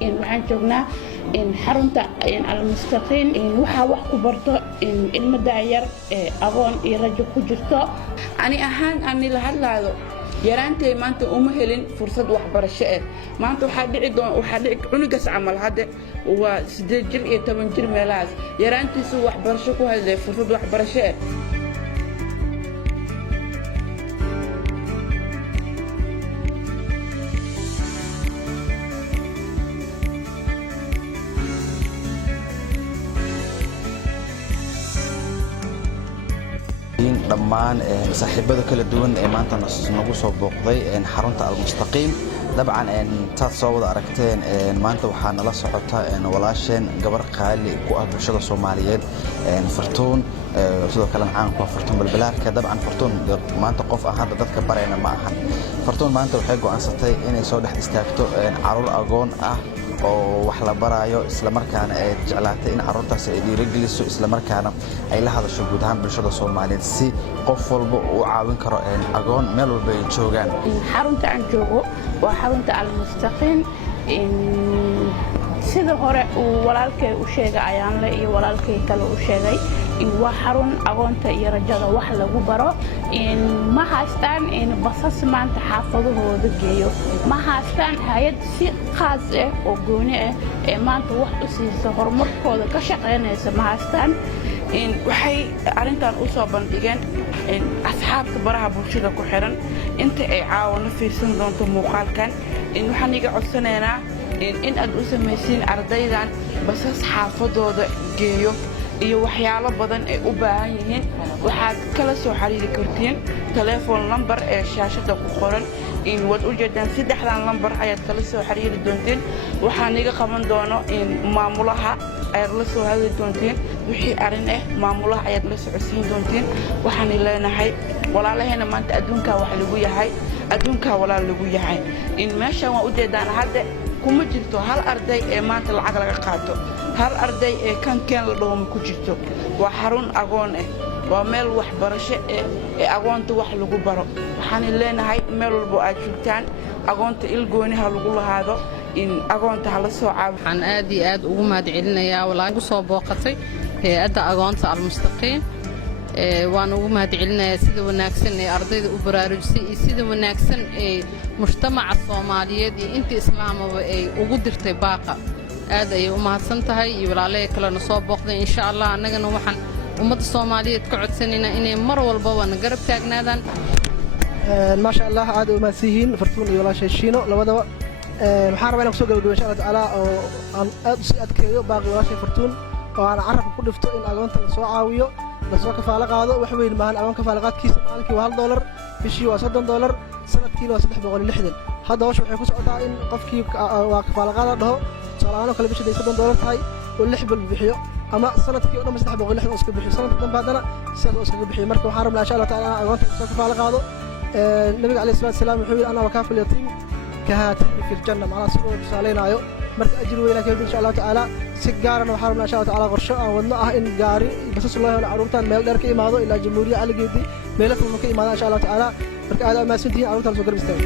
waxaan joognaa xarunta almustaqiin waxaa wax ku barto ilmo daayar aqoon iyo rajo ku jirto ani ahaan ani la hadlaado yaraantay maanta uma helin fursad waxbarasho maanta waxaa dhici cunugas camal hadda waa 8 jir iyo 10 jir meelahaas yaraantiisu waxbarasho ku helay fursad waxbarasho dhammaan saaxiibada kala duwan ee maanta nagu soo booqday xarunta almustaqiim dabcan taad soo wada aragteen maanta waxaa nala socota walaasheen gabar qaali ku ah bulshada Soomaaliyeed Fartuun sidoo kale caan ku ah Fartuun balbalaarka dabcan Fartuun maanta qof ahad dadka barayna ma ahan Fartuun maanta waxay go'aansatay inay soo dhex istaagto caruur agoon ah oo wax la barayo isla markaana ay jeclaatay in caruurtaas ay dhiirigeliso isla markaana ay la hadasho guud ahaan bulshada Soomaaliyeed si qof walba uu caawin karo agoon meel walba ay joogaan xarunta aan joogo waa xarunta almustaqiin sida hore uu walaalkay u sheegay ayaan la iyo walaalkay kale u sheegay waa xarun agoonta iyo rajada wax lagu baro ma haystaan basas maanta xaafadahooda geeyo ma haystaan hay'ad si khaas ah oo gooni ah ee maanta wax u siisa horumarkooda ka shaqeynaysa ma haystaan waxay arintan u soo bandhigeen asxaabta baraha bulshada ku xiran inta ay caawino fiirsan doonto muuqaalkan waxaan iga codsanaynaa in aad u samaysiin ardaydan basas xaafadooda geeyo iyo waxyaalo badan ay u baahan yihiin waxaad kala soo xiriiri kartiin telephone number ee shaashada ku qoran waad u jeedaan saddexdan number ayaad kala soo xiriiri doontiin waxaan iga qaban doono maamulaha ayaad la soo hadli doontiin wixii arin maamulaha ayaad la socodsiin doontiin waxaan leenahay walaalaheena maanta adduunka wax lagu yahay adduunka walaal lagu yahay meeshan waa u jeedaan hadda kuma jirto hal arday ee maanta lacag laga qaato hal arday ee kan la dhoomo ku jirto waa xarun agoon waa meel waxbarasho ee agoonta wax lagu baro waxaan leenahay meel walba aad joogtaan agoonta ilgooniha lagu lahaado agoonta hala soo caawiyo waxaan aad iyo aad ugu mahadcelinayaa walaalay ugu soo booqatay hay'adda agoonta almustaqiim waan ugu mahadcelinayaa sida wanaagsan ee ardayda u baraarujisay iyo sida wanaagsan ee mujtamaca Soomaaliyeed iyo inta islaamaba ay ugu dirtay baaqa aad ay u mahadsan tahay iyo walaalay kale soo booqday insha Allah annagana waxaan ummadda Soomaaliyeed ka codsanaynaa inay mar walba wana garab taagnaadaan ما شاء الله عاد ما سيهين فرتون ولا شيء شينو لبدوا waxaan rabaa inaan soo gabagabo insha Allah taala oo aan aad si adkeeyo baaqi walaashay Fartuun oo aan carabka ku dhifto in agoonta la soo caawiyo la soo kafaalo qaado wax weyn maahan agoon kafaalo qaadkiisa maalinkii waa $1 bishii waa $30 sanadkii waa $360 hadda waxay ku socotaa in qofkii waa kafaalo qaada dhaho salaano kala bishii $30 tahay oo 6 bil bixiyo ama sanadkii oo dhan $360 iska bixiyo sanadka dambe hadana sidoo iska bixiyo marka waxaan rabnaa insha Allah taala agoonta soo kafaalo qaado nabiga kaleey salaam wuxuu yiri ana wakaafil yatim كهاتين في الجنة مع سبب سالين عيو مرت أجر وينك إن شاء الله تعالى سجارنا وحرمنا إن شاء الله تعالى غرشة ونأه إن جاري بس الله ولا عروتان ميل درك إماضو إلى جمهورية على جدي ميلك المكي إماضو إن شاء الله تعالى مرت هذا ما سنتين عروتان سكر مستوي